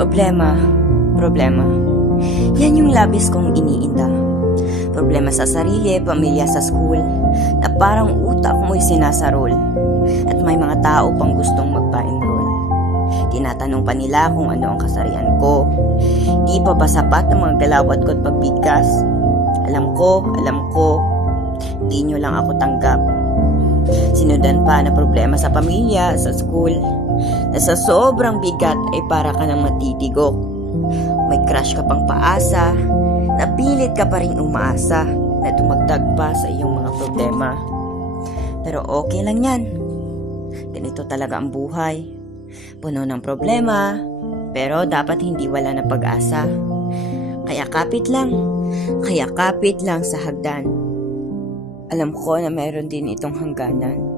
Problema, problema. Yan yung labis kong iniinda. Problema sa sarili, pamilya, sa school, na parang utak mo'y sinasarol. At may mga tao pang gustong magpa-enroll. Tinatanong pa nila kung ano ang kasarian ko. Di pa ba sapat ang mga galawat ko't pagbigkas? Alam ko, di nyo lang ako tanggap. Sinundan pa na problema sa pamilya, sa school, na sa sobrang bigat ay para ka nang matitigok. May crush ka pang paasa, napilit ka pa rin umaasa na tumagdag pa sa iyong mga problema. Pero okay lang yan. Ganito talaga ang buhay. Puno ng problema, pero dapat hindi wala na pag-asa. Kaya kapit lang sa hagdan. Alam ko na meron din itong hangganan.